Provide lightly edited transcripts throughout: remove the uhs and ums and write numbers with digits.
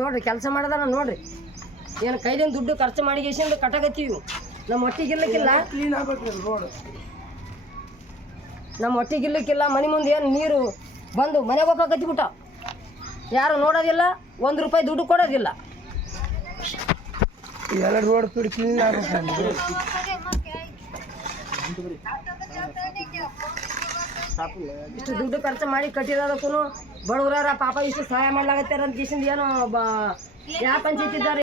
ನೋಡ್ರಿ ಕೆಲಸ ಮಾಡೋದನ್ನ ನೋಡ್ರಿ ಏನು ಕೈಲಿಂದ ದುಡ್ಡು ಖರ್ಚು ಮಾಡಿ ಗೇಸಿಂದ ಕಟ್ಟಕತ್ತೀವಿ ನಮ್ಮ ಹೊಟ್ಟಿಗಿಲ್ಲಕ್ಕಿಲ್ಲ ಕ್ಲೀನ್ ಆಗ್ಬೇಕು ರೋಡ್ ನಮ್ಮ ಹೊಟ್ಟಿಗಿಲ್ಲಕ್ಕಿಲ್ಲ ಮನೆ ಮುಂದೆ ಏನು ನೀರು ಬಂದು ಮನೆಗೆ ಹೋಗಕತ್ತಿಬಿಟ್ಟ ಯಾರು ನೋಡೋದಿಲ್ಲ ₹1 ದುಡ್ಡು ಕೊಡೋದಿಲ್ಲ ಎಲ್ಲ ರೋಡ್ ಪೀಡ್ ಕ್ಲೀನ್ ಆಗ್ಬೇಕು ಇಷ್ಟು ದುಡ್ಡು ಖರ್ಚು ಮಾಡಿ ಕಟ್ಟಿರೋದಕ್ಕೂ ಬಡವರ ಪಾಪ ಇಷ್ಟು ಸಹಾಯ ಮಾಡ್ಲಾಗತ್ತಾರ ಅಂತ ಗೇಸಿಂದ ಏನು ಯಾವ ಪಂಚಾಯತ್ ಇದ್ದಾರೆ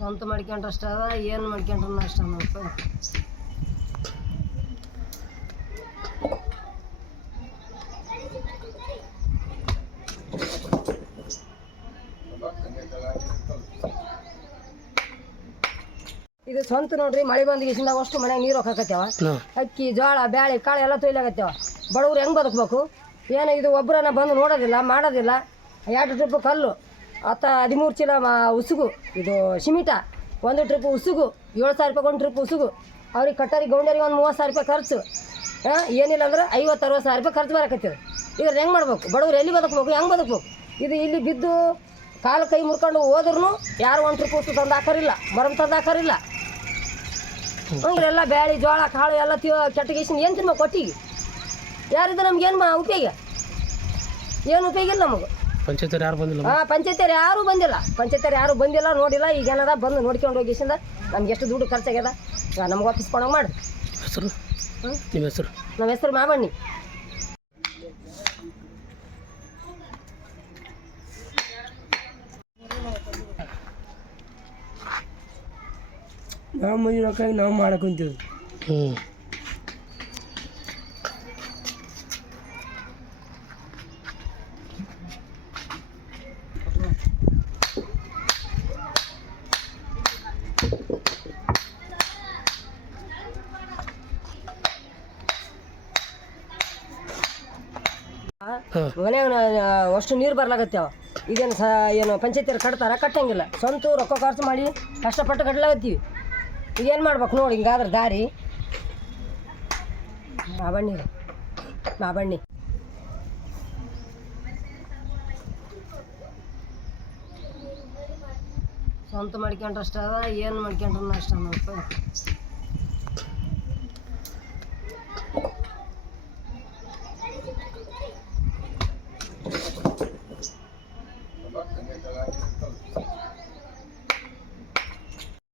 ಸ್ವಂತ ಮಾಡ್ಕೊಂಡ್ರೆ ಅಷ್ಟ ಅದ ಏನು ಮಾಡ್ಕೊಂಡ್ರೂ ಅಷ್ಟ ನೋಡಪ್ಪ ಇದು ಸ್ವಂತ ನೋಡ್ರಿ ಮಳೆ ಬಂದ ಗೀಸಿಂದಾಗ ಅಷ್ಟು ಮನೆಯಾಗ ನೀರು ಹಾಕತ್ತೇವ ಅಕ್ಕಿ ಜೋಳ ಬ್ಯಾಳೆ ಕಾಳು ಎಲ್ಲ ತೊಯ್ಲಾಗತ್ತೇವ ಬಡವ್ರು ಹೆಂಗೆ ಬದುಕಬೇಕು ಏನು ಇದು ಒಬ್ಬರನ್ನ ಬಂದು ನೋಡೋದಿಲ್ಲ ಮಾಡೋದಿಲ್ಲ 2 ಟ್ರಿಪ್ ಕಲ್ಲು 13 ಚೀಲ ಉಸುಗು ಇದು ಸಿಮಿಟ 1 ಟ್ರಿಪ್ ಉಸುಗು 7,000 ಒಂದು ಟ್ರಿಪ್ ಉಸುಗು ಅವ್ರಿಗೆ ಕಟ್ಟರಿಗೆ ಗೌಂಡರಿಗೆ ಒಂದು 30,000 ಖರ್ಚು ಏನಿಲ್ಲ ಅಂದ್ರೆ 50-60 ಖರ್ಚು ಬರಕತ್ತದ ಇದ್ರ ಹೆಂಗೆ ಮಾಡ್ಬೇಕು ಬಡವ್ರು ಎಲ್ಲಿ ಬದುಕಬೇಕು ಹೆಂಗೆ ಬದುಕಬೇಕು ಇದು ಇಲ್ಲಿ ಬಿದ್ದು ಕಾಲು ಕೈ ಮುರ್ಕೊಂಡು ಹೋದ್ರೂ ಯಾರು 1 ಟ್ರಿಪ್ ಉಸು ತಂದು ಹಾಕೋರಿಲ್ಲ ಬರಮ್ ತಂದು ಹಾಕೋರಿಲ್ಲ ಹಂಗ್ರೆಲ್ಲ ಬ್ಯಾಳಿ ಜೋಳ ಕಾಳು ಎಲ್ಲ ಕೆಟ್ಟಗೇಸಿನ ಏನು ತಿನ್ಬೇಕು ಒಟ್ಟಿಗೆ ಯಾರಿದ್ರೆ ನಮ್ಗೇನು ಉಪಯೋಗ ಏನು ಉಪಯೋಗ ಇಲ್ಲ ನಮಗೆ ಪಂಚಾಯತ್ ಯಾರು ಬಂದಿಲ್ಲ ಪಂಚಾಯತಿಯರು ಯಾರೂ ಬಂದಿಲ್ಲ ನೋಡಿಲ್ಲ ಈಗ ಏನದ ಬಂದು ನೋಡ್ಕೊಂಡು ಹೋಗಿಸಿಂದ ನಮ್ಗೆ ಎಷ್ಟು ದುಡ್ಡು ಖರ್ಚಾಗ್ಯದ ನಮ್ಗೆ ಒಪ್ಪಿಸ್ಕೊಂಡಂಗೆ ಮಾಡಿ ಹೆಸರು ನಿಮ್ಮ ಹೆಸರು ನಮ್ಮ ಹೆಸರು ಮಾಮಣ್ಣಿ ನಾವು ಮಂದಿ ರೊಕ್ಕಾಗಿ ನಾವು ಮಾಡಕೊಂತೀವಿ ಮನ್ಯಾಗ ಅಷ್ಟು ನೀರು ಬರ್ಲಾಗತ್ತೇವ ಇದೇನು ಏನು ಪಂಚಾಯತಿಯರು ಕಟ್ತಾರ ಕಟ್ಟಂಗಿಲ್ಲ ಸ್ವಂತ ರೊಕ್ಕ ಖರ್ಚು ಮಾಡಿ ಕಷ್ಟಪಟ್ಟು ಕಟ್ಲಾಗತ್ತೀವಿ ಈಗೇನು ಮಾಡ್ಬೇಕು ನೋಡಿ ಹಿಂಗಾದ್ರೆ ದಾರಿ ಮಾಬಣ್ಣಿ ಸ್ವಂತ ಮಾಡ್ಕೊಂಡ್ರೆ ಅಷ್ಟ ಅದ ಏನು ಮಾಡ್ಕೊಂಡ್ರೂ ಅಷ್ಟ ನೋಡಪ್ಪ